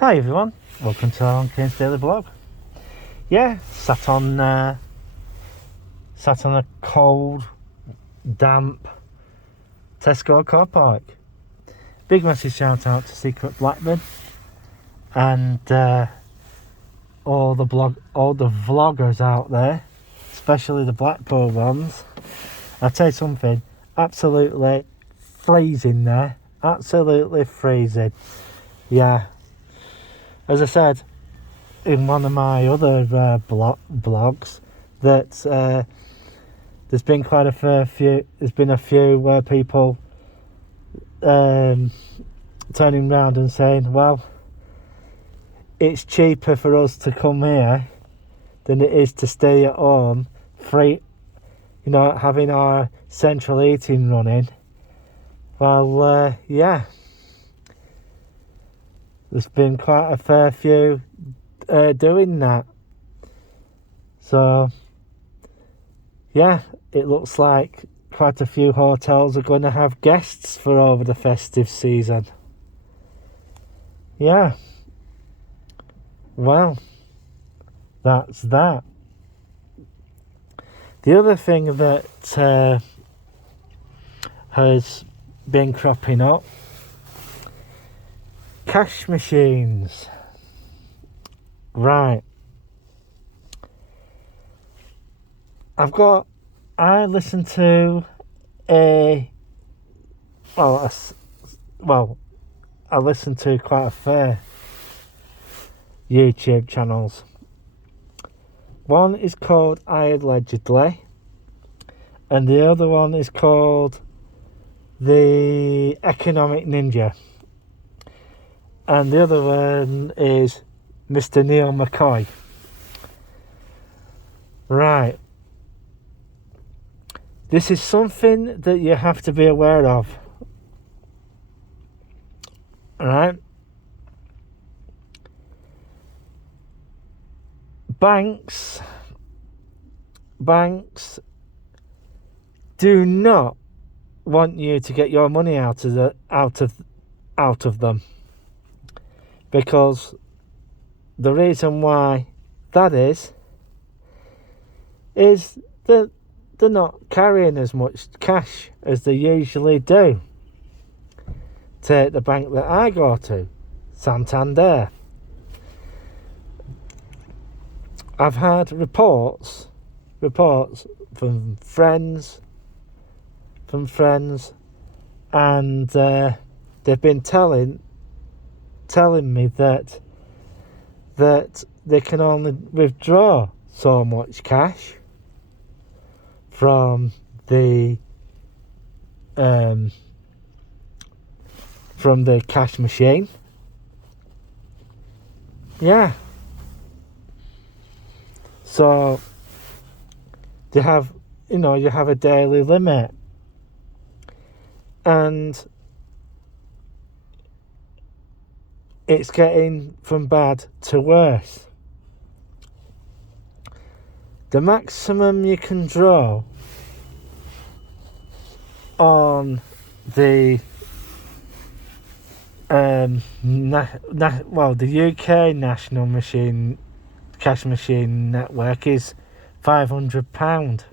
Hi everyone, welcome to our Kane's Daily Blog. Yeah, sat on a cold, damp Tesco car park. Big massive shout out to Secret Blackburn and all the vloggers out there, especially the Blackpool ones. I'll tell you something, absolutely freezing there, absolutely freezing. Yeah, as I said in one of my other blogs, that there's been quite a fair few. There's been a few where people turning round and saying, "Well, it's cheaper for us to come here than it is to stay at home, free, having our central heating running." Well, yeah, there's been quite a fair few doing that. So, yeah, it looks like quite a few hotels are going to have guests for over the festive season. Yeah. Well, that's that. The other thing that has been cropping up, cash machines. Right. I listen to I listen to quite a fair YouTube channels. One is called Allegedly, and the other one is called The Economic Ninja, and the other one is Mr. Neil McCoy. Right. This is something that you have to be aware of. Alright? Banks do not want you to get your money out of them, because the reason why that is that they're not carrying as much cash as they usually do. Take the bank that I go to, Santander. I've had reports from friends, and they've been telling me that they can only withdraw so much cash from the cash machine. Yeah. So you have a daily limit, and it's getting from bad to worse. The maximum you can draw on the the UK national cash machine network is £500.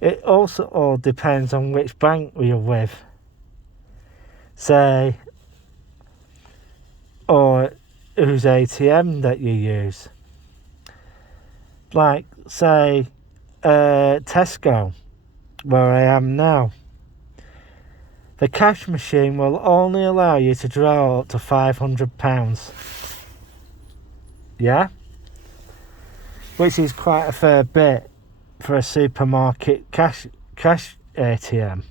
It also all depends on which bank you're with, say, or whose ATM that you use. Like, say, Tesco, where I am now. The cash machine will only allow you to draw up to £500. Yeah? Which is quite a fair bit for a supermarket cash ATM.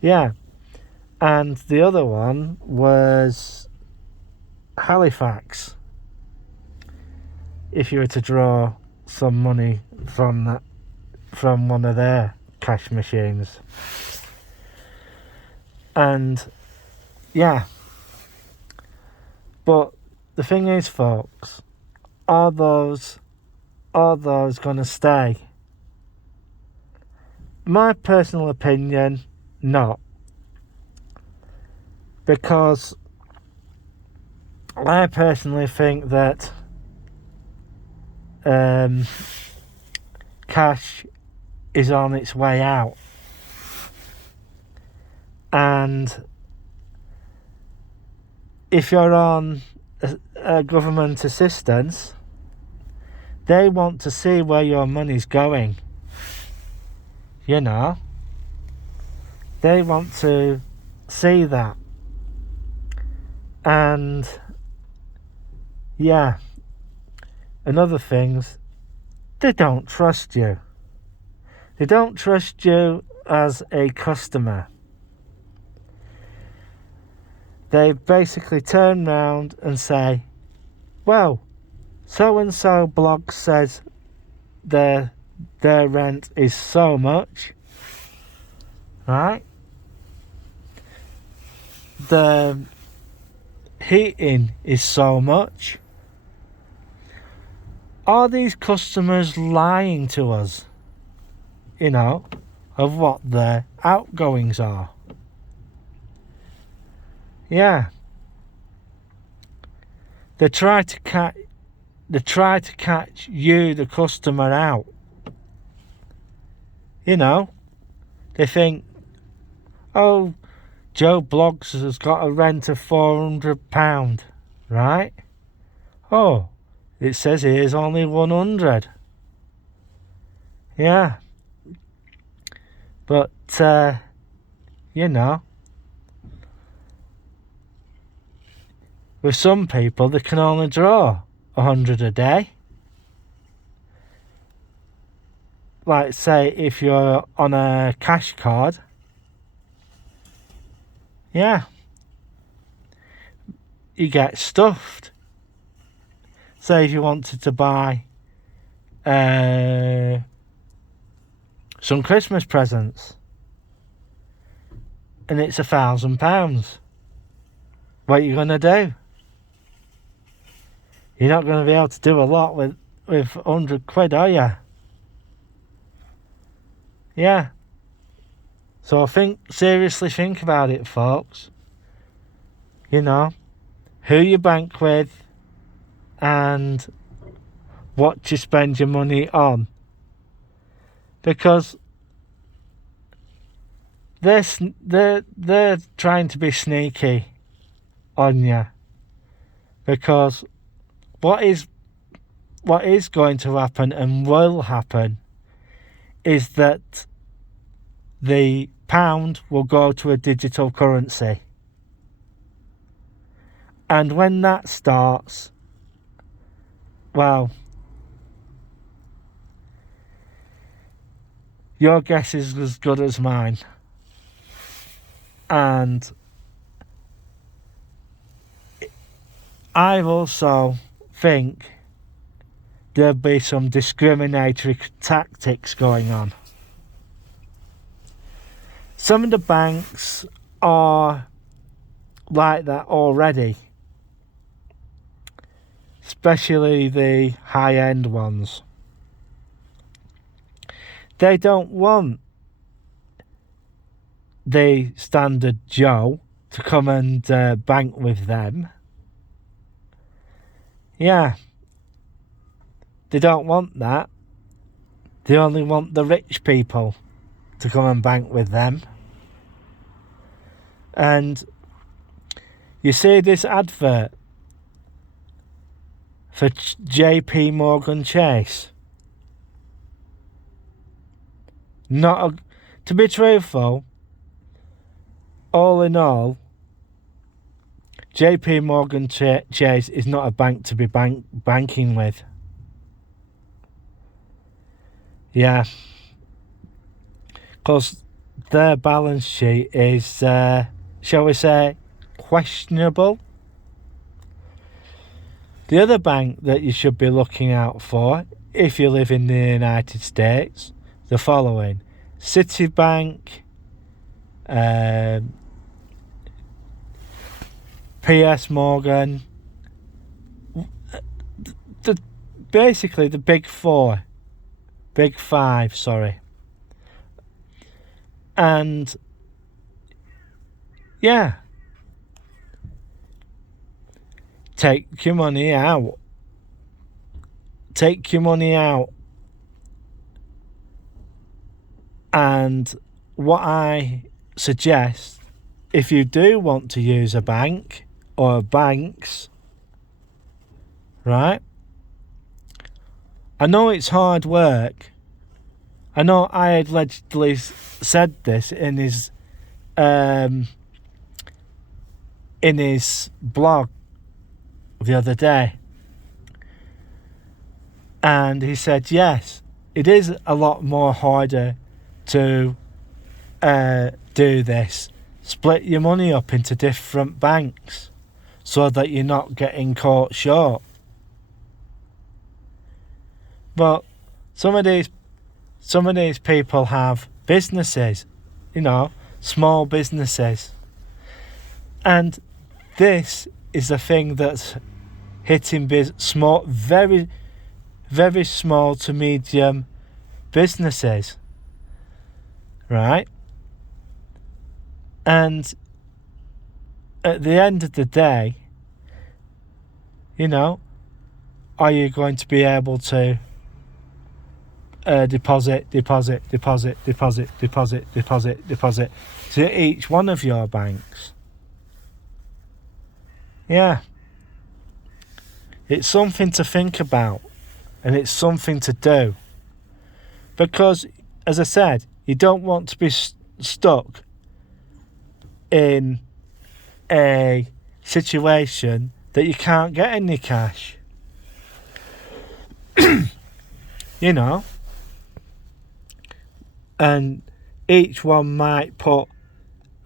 Yeah. And the other one was Halifax. If you were to draw some money from one of their cash machines. And yeah. But the thing is, folks, are those going to stay? My personal opinion, not. Because I personally think that cash is on its way out, and if you're on a government assistance, they want to see where your money's going. You know, they want to see that. And yeah, and other things, they don't trust you. They don't trust you as a customer. They basically turn round and say, well, so-and-so blog says their rent is so much, right? The heating is so much. Are these customers lying to us, you know, of what their outgoings are? Yeah. They try to catch you, the customer, out. You know, they think, oh, Joe Bloggs has got a rent of £400, right? Oh, it says here's only 100. Yeah. But, you know, with some people, they can only draw 100 a day. Like, say, if you're on a cash card, yeah, you get stuffed. Say if you wanted to buy some Christmas presents, and it's £1,000, what are you going to do? You're not going to be able to do a lot with 100 quid, are you? Yeah. So seriously think about it, folks. You know, who you bank with and what you spend your money on. Because they're trying to be sneaky on you. Because what is going to happen and will happen is that the pound will go to a digital currency. And when that starts, well, your guess is as good as mine. And I also think there'll be some discriminatory tactics going on. Some of the banks are like that already, especially the high-end ones. They don't want the standard Joe to come and bank with them. Yeah. They don't want that. They only want the rich people to come and bank with them. And you see this advert for JP Morgan Chase. To be truthful, all in all, JP Morgan Chase is not a bank to be banking with. Yeah. Because their balance sheet is, shall we say, questionable. The other bank that you should be looking out for, if you live in the United States, the following: Citibank, PS Morgan, basically the big five, sorry. And yeah, take your money out. Take your money out. And what I suggest, if you do want to use a bank or banks, right? I know it's hard work. I know I had allegedly said this in his blog the other day. And he said, yes, it is a lot more harder to do this. Split your money up into different banks so that you're not getting caught short. But some of these people have businesses, small businesses. And this is the thing that's hitting small, very, very small to medium businesses, right? And at the end of the day, are you going to be able to deposit to each one of your banks? Yeah. It's something to think about, and it's something to do. Because, as I said, you don't want to be stuck in a situation that you can't get any cash. And each one might put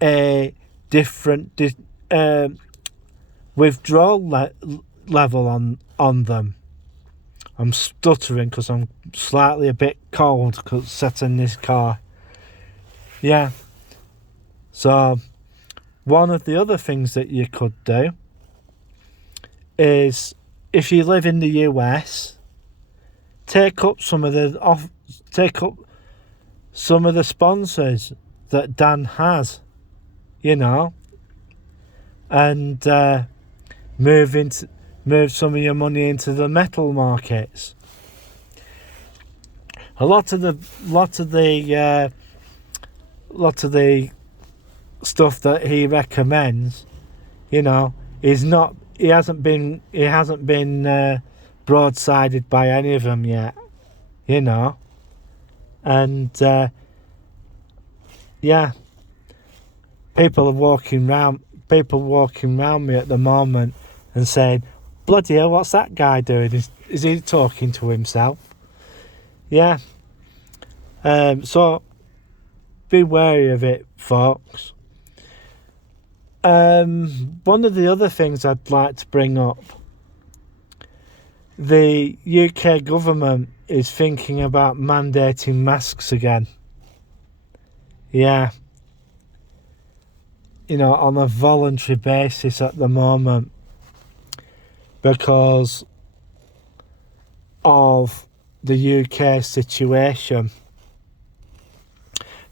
a different withdrawal level on them. I'm stuttering because I'm slightly a bit cold because sat in this car. Yeah. So one of the other things that you could do is, if you live in the US, take up some of the sponsors that Dan has, and move some of your money into the metal markets. A lot of the stuff that he recommends, he hasn't been broadsided by any of them yet, and yeah, people walking around me at the moment and saying, bloody hell, what's that guy doing? Is he talking to himself? Yeah. So be wary of it, folks. One of the other things I'd like to bring up, the UK government is thinking about mandating masks again. Yeah. On a voluntary basis at the moment, because of the UK situation.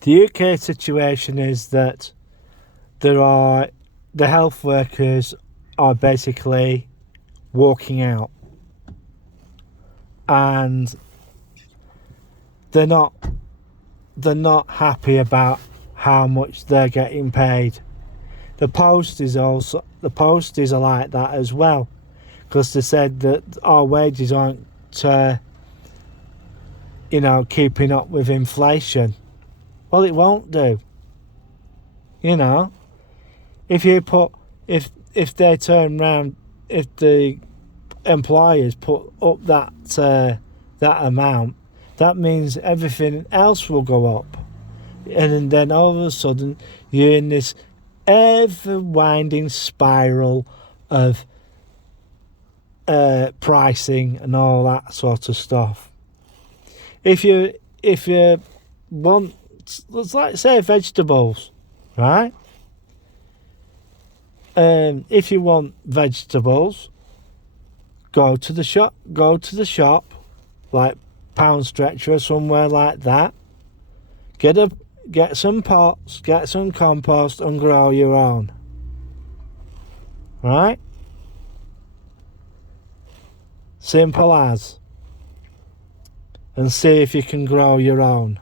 The UK situation is that the health workers are basically walking out, and they're not happy about how much they're getting paid. The posties are like that as well, because they said that our wages aren't keeping up with inflation. Well, it won't do. If they turn round, if the employers put up that amount, that means everything else will go up, and then all of a sudden you're in this ever-winding spiral of pricing and all that sort of stuff. If you want, let's say vegetables, right? If you want vegetables, go to the shop, like Pound Stretcher or somewhere like that. Get some pots, get some compost, and grow your own. Right? Simple as. And see if you can grow your own.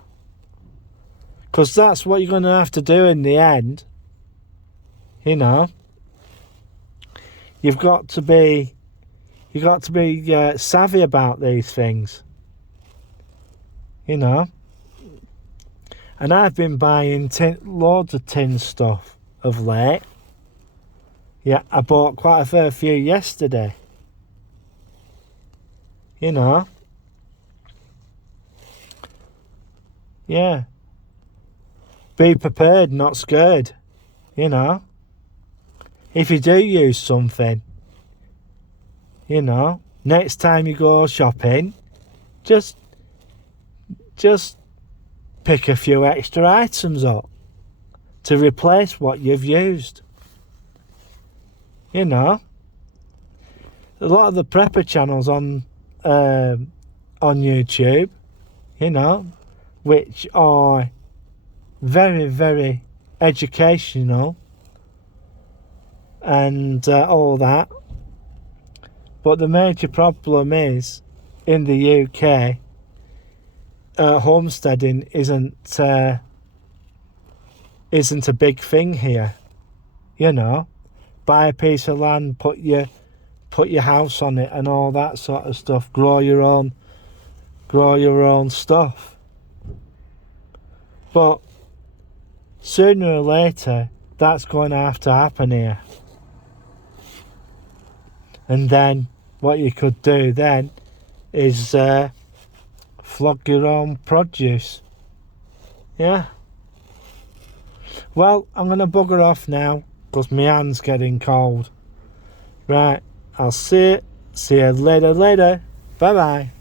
Because that's what you're going to have to do in the end. You know. You've got to be savvy about these things. You know. And I've been buying loads of tin stuff of late. Yeah, I bought quite a fair few yesterday. You know. Yeah. Be prepared, not scared. You know. If you do use something, you know, next time you go shopping, just pick a few extra items up to replace what you've used. You know. A lot of the prepper channels on YouTube, you know, which are very, very educational and all that. But the major problem is, in the UK, homesteading isn't a big thing here. You know, buy a piece of land, put your house on it, and all that sort of stuff. Grow your own stuff. But sooner or later, that's going to have to happen here. And then what you could do then is flog your own produce. Yeah. Well, I'm going to bugger off now because my hand's getting cold. Right, I'll see you later. Bye bye.